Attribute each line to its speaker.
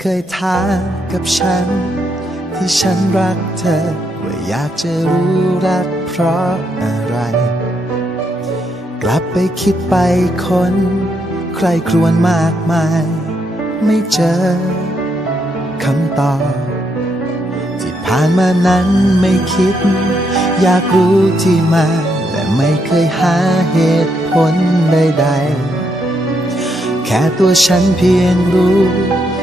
Speaker 1: เคยท้ากับฉัน ที่ฉันรักเธอว่าอยากจะรู้รักเพราะอะไร กลับไปคิดไปคน ใครครวญมากมาย ไม่เจอคำตอบที่ผ่านมานั้นไม่คิด อยากรู้ที่มาและไม่เคยหาเหตุผลใด ๆ แค่ตัวฉันเพียงรู้